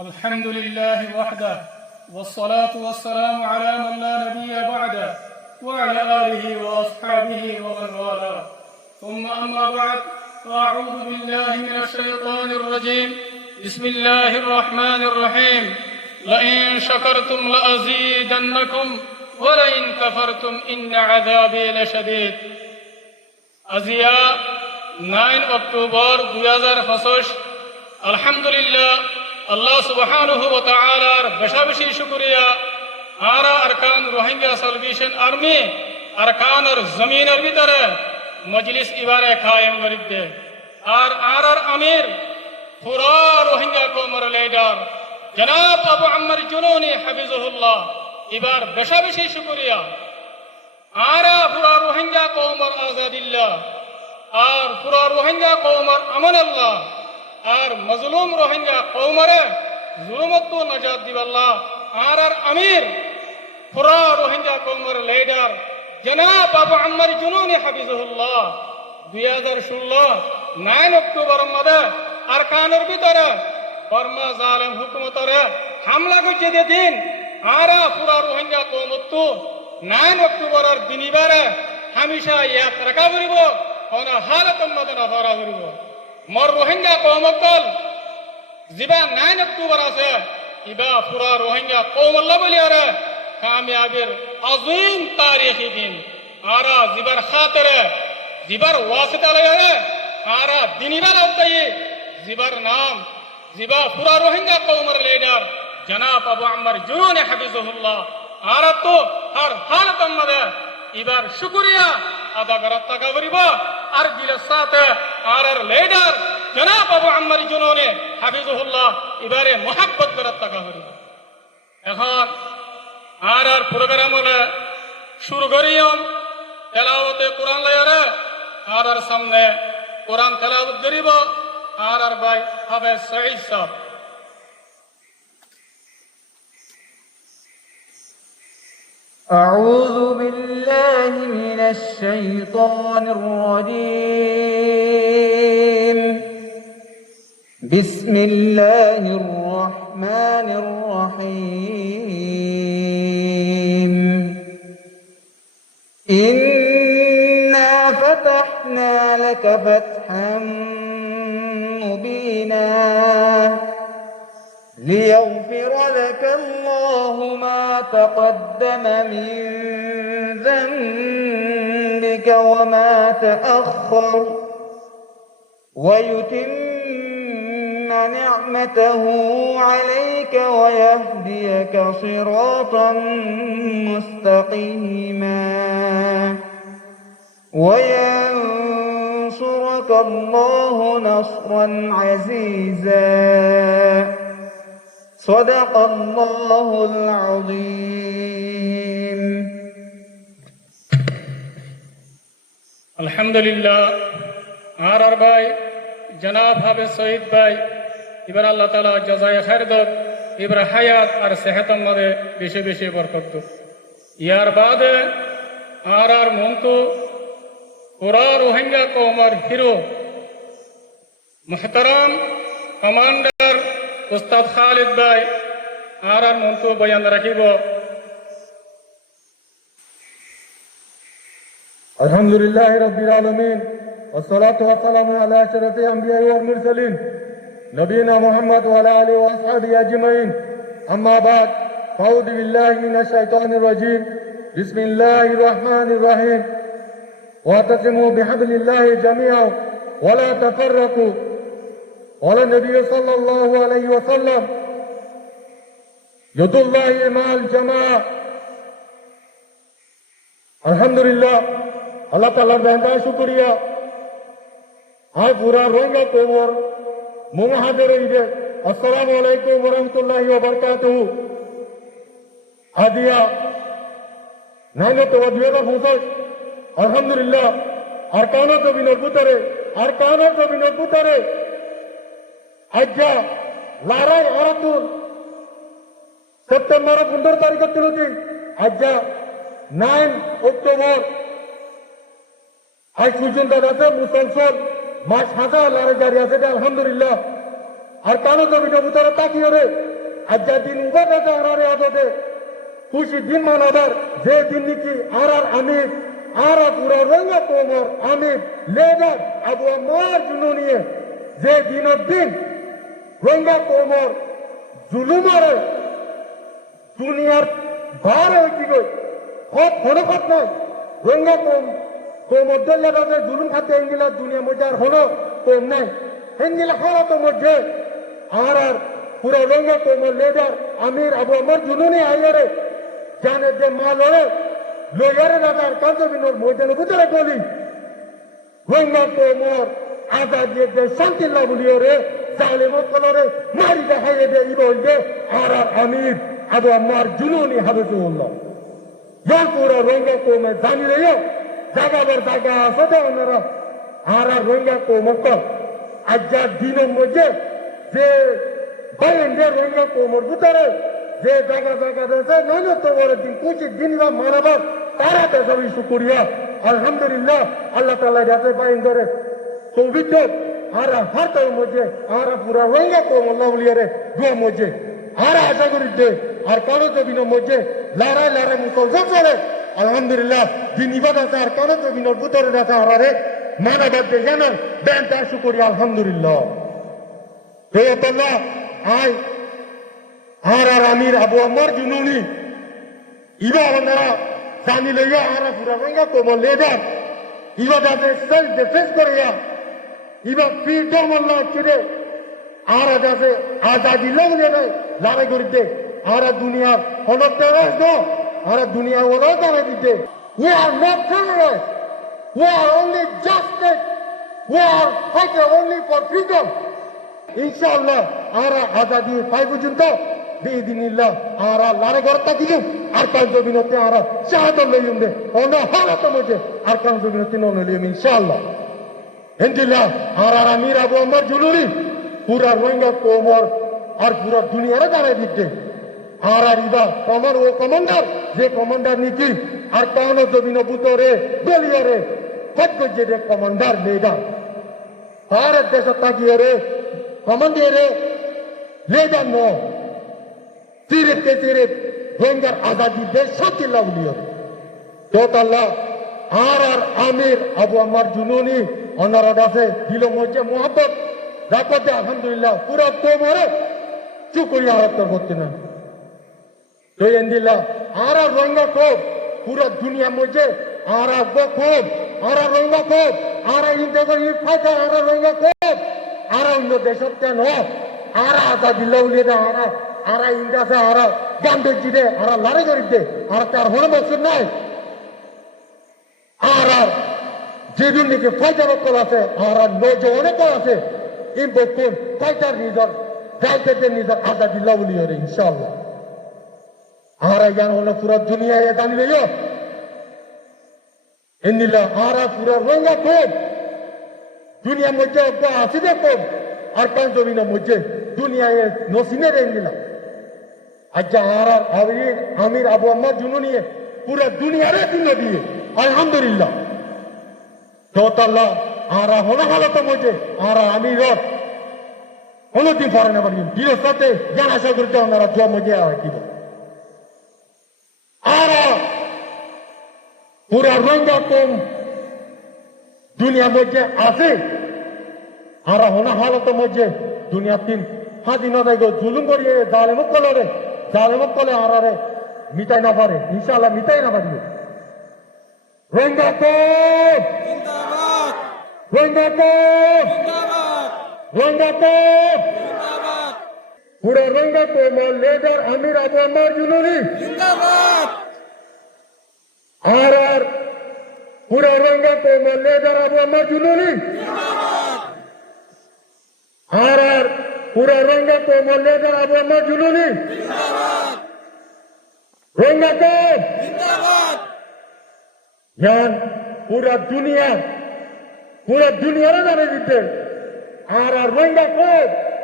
الحمد لله وحده والصلاة والسلام على من لا نبي بعده وعلى آله وأصحابه ومن والاه ثم أما بعد فأعوذ بالله من الشيطان الرجيم بسم الله الرحمن الرحيم لئن شكرتم لأزيدنكم ولئن كفرتم إن عذابي لشديد আজিয়া 9 October 2025 আলহামদুলিল্লাহ আল্লাহ সুবহানাহু ওয়া তাআলার বেশি শুকরিয়া আরা আরকান রোহিঙ্গা সালভেশন আর্মি আরকানের জমিনের ভিতরে মজলিস ইবারে কায়েম করিতে আর আমির পুরা রোহিঙ্গা কওমের লিডার জনাব আবু আম্মার জুনুনি হাফিজাহুল্লাহ এবার বেশি শুকরিয়া আরা পুরা রোহিঙ্গা কওমের আজাদিল্লাহ আর পুরা রোহিঙ্গা কওমের আমানাল্লাহ আর মজলুম রোহিঙ্গা কওমরে জুলুমত নাজাত দিবাল্লাহ আর আমির পুরা রোহিঙ্গা কওমের লিডার জনাব আবু আম্মার জুনুনি হাফিজাহুল্লাহ 2016 9 অক্টোবর মধ্যে আরকানের ভিতরে বর্মা জালেম হুকুমতরে হামলা করছে দিন আরা পুরা রোহিঙ্গা কওমত 9 অক্টোবরের দিনিবারে হামেশা ইয়াদ রাখা করিব কোন হালাতের মধ্যে নফরা করিব মোর রোহিঙ্গা কওমকল জিবা 9 অক্টোবর আছে ইবা পুরা রোহিঙ্গা কওমল্লা বলি আরে কামিয়াবির আযীম তারিখি দিন আরা জিবার খাতিরে জিবার ওয়াসিতা লয়ে আরা দিনিবার আওতাই জিবার নাম জিবা পুরা রোহিঙ্গা কওমের লিডার জনাব আবু আম্মার জুনুনি হাফিজাহুল্লাহ আর তো হর হালতের মধ্যে এবার শুকরিয়া আদা করার টাকা করিব আর দিলের সাথে আর লিডার জনাব আবু আম্মার জুনুনি হাফিজাহুল্লাহ এবারে মোহাব্বত করার টাকা করিব এখন আর প্রোগ্রাম হলে শুরু করিম তেলাওয়াতে কোরআন লয়ারে আর সামনে কোরআন তেলাওয়াত করিব আর ভাই হাফেজ সঈদ সাহেব أعوذ بالله من الشيطان الرجيم بسم الله الرحمن الرحيم إنا فتحنا لك فتحا مبينا ليغفر لك الله ما تقدم من ذنبك وما تأخر ويتم نعمته عليك ويهديك صراطا مستقيما وينصرك الله نصرا عزيزا صدق الله العظيم আলহামদুলিল্লাহ আর ভাই জনাব হাফেজ সঈদ ভাই এবার আল্লাহ তাআলা জাযায়ে খায়ের দাও এবার হায়াত আর সেহতের মধ্যে বেশি বরকত দাও ইয়ার বাদে আর মন্তু পুরা রোহিঙ্গা কওমের হিরো মুহতারাম কমান্ডার উস্তাদ খালিদ ভাই আর মন্তু বয়ান রাখিব الحمدلله رب العالمين والصلاة والسلام على أشرف الأنبياء والمرسلين نبينا محمد وعلى آله وأصحابه أجمعين أما بعد فأعوذ بالله من الشيطان الرجيم بسم الله الرحمن الرحيم واعتصموا بحبل الله جميعا ولا تفرقوا قال النبي صلى الله عليه وسلم يد الله مع الجماعة الحمد لله আল্লাহ তাআলার বেহদা শুকরিয়া আর পুরা রোহিঙ্গা কওমের মুহাজির ঈদে আসসালামু আলাইকুম ওয়া রাহমাতুল্লাহি ওয়া বারাকাতুহু আজিয়া 9 অক্টোবর 2025 আলহামদুলিল্লাহ আরকানের জমিনের ভিতরে আজ্জা লড়াই হরতুল সেপ্টেম্বর 15 তারিখ তুলছি আজ্জা 9 অক্টোবর আজ পর্যন্ত আছে মুসলসল মাস হাজার লড়াই জারি আছে আলহামদুলিল্লাহ আর কারো জমিনের ভিতরে তাকিয়ে রে আজ যা দিন উভয় কাছে আরারে আদতে খুশি দিন মানাবার যে দিন নাকি আর আমির আর পুরা রঙ্গা কোমর আমির লেডার আবু আমার জন্য নিয়ে যে দিনের দিন রঙ্গা কোমর জুলুমারে দুনিয়ার বার হয়েছি গই হত হনকত নয় রঙ্গা কোমর দল্লাতে জুলুম খাতে এঙ্গিলা দুনিয়া মধ্যে আর হলো কম নাই হেঙ্গিলা হরত মধ্যে আর পুরা রঙ্গা কোমর লেডার আমির আবু আমার জুলুনি আইয়ারে জানে যে মা লড়ে লয়ারে দাদার কান্তবিনোর ময়দানে ভিতরে গলি রঙ্গা কোমর আজাদিয়ে দে শান্তি লাভলিও রে জালেম কলরে মারি দেখাইয়ে দে ইবল দে আর আমির আবু আমার জুলুনি হাবিবুল্লাহ ইয়ার পুরা রঙ্গা কোমে জানি রেও জাগাবার জায়গা আছে তো ওনারা আর রঙ্গা কোমক আজ্জা দিনের মধ্যে যে বাইরে রঙ্গা কোমর ভিতরে যে জায়গা জায়গা রয়েছে নানা তোমার দিন কুচি দিন বা মানাবার তারা তো সবই শুকুরিয়া আলহামদুলিল্লাহ আল্লাহ তাআলা যাতে বাইন ধরে সৌভিত আর হারতার মধ্যে আর পুরা রঙ্গা কোমর লাউলিয়ারে দুয়া মধ্যে আর আশা করি দে আর কারো জমিনের মধ্যে লড়াই লড়াই মুসলমান চলে আলহামদুলিল্লাহ দিন ইবাদ আছে আর কারো জমিনের ভিতরে আছে আরে মানাবার দে জানান দেন তার শুকুরিয়া আলহামদুলিল্লাহ হে আল্লাহ আয় আর আমির আবু আমার জুনুনি ইবা ওনারা জানি লইয়া আর পুরা রঙ্গা কোমর লেডার ইবা যাতে সেলফ ডিফেন্স করিয়া ইবা ফ্রিডম আল্লাহ ছেড়ে আর যাতে আজাদি লাগলে লড়াই করিতে আর দুনিয়ার হলক দেওয়াস নো আর দুনিয়া ওরা দাঁড়াই দিতে we are not terrorists we are only justice we are fighting only for freedom ইনশাআল্লাহ আর আজাদি পাই পর্যন্ত বিদিনিল্লাহ আর লড়াই করতে দিল আর কাল জমিনতে আর শাহাদত লইম দে অন্য হালত মধ্যে আর কাল জমিনতে নন লইম ইনশাআল্লাহ ইনশাআল্লাহ আর আমির আবু আমার জুলুরি পুরা রোহিঙ্গা কোমর আর পুরা দুনিয়ারে দাঁড়াই দিতে আর ইবা কমার ও কমান্ডার যে কমান্ডার নিকি আর কান জমিন বুতরে গলিয়ারে ফট গজে দে কমান্ডার লেডার ভারত দেশ তাকিয়ে রে কমান্ডারে লেডার নো সিরিপ কে সিরিপ রোহিঙ্গার আজাদি দে শান্তি লাউলিও তো আল্লাহ আর আমির আবু আমার জুনুনি অনারা দাসে দিল মধ্যে মোহাম্মত রাখতে আলহামদুলিল্লাহ পুরা কোমরে চুকুরিয়া হত্যা করতে না তো এন্দিল্লাহ আর রোহিঙ্গা খুব পুরা দুনিয়া মধ্যে আর খুব আর রোহিঙ্গা খুব আর ইন্ডিয়া ফাইটার আর রোহিঙ্গা খুব আর অন্য দেশত কেন আর আজাদি লাউলিয়ে দে আর ইন্ডিয়াতে আর গান্ধী দে আর লড়াই করি দে আর তার হল মকসুদ নাই আর যেদিন নাকি ফাইটার কল আছে আর নজওয়ানে কল আছে এই বকুন ফাইটার নিজর গাইতে নিজর আজাদি লাউলিয়ে রে ইনশাআল্লাহ আর জ্ঞান হলো পুরা দুনিয়ায় জানি লইও এন্দিলা আর পুরা রোহিঙ্গা খুব দুনিয়ার মধ্যে আছে যে খুব আর কান জমিনের মধ্যে দুনিয়ায় নসিনে এন্দিলা আচ্ছা আর আমির আবু আমার জুনু নিয়ে পুরা দুনিয়ারে দিন দিয়ে আলহামদুলিল্লাহ তোতাল্লাহ আর হলো হালত মধ্যে আর আমির কোনদিন পরে না পারি দিনের সাথে জ্ঞান আশা করতে ওনারা জোয়া মধ্যে কি আর পুরা রোহিঙ্গা কম দুনিয়ার মধ্যে আছে আর হনা হালত মধ্যে দুনিয়া তিন স্বাধীনতা জুলুম করিয়ে জালেমক কলে আর মিটাই না পারে ইনশাআল্লাহ মিটাই না পারবে রোহিঙ্গা কম রোহিঙ্গা কম রোহিঙ্গা কম পুরা রোহিঙ্গা কম লেডার আমির আবু আমার জুলুনি আর পুরা রোহিঙ্গা কম লেডার আবু আমার জুলুনি আর পুরা রোহিঙ্গা কম লেডার আবু আমার জুলুনি রোহিঙ্গা কম জ্ঞান পুরা দুনিয়ারে জানে দিতে আর রোহিঙ্গা কম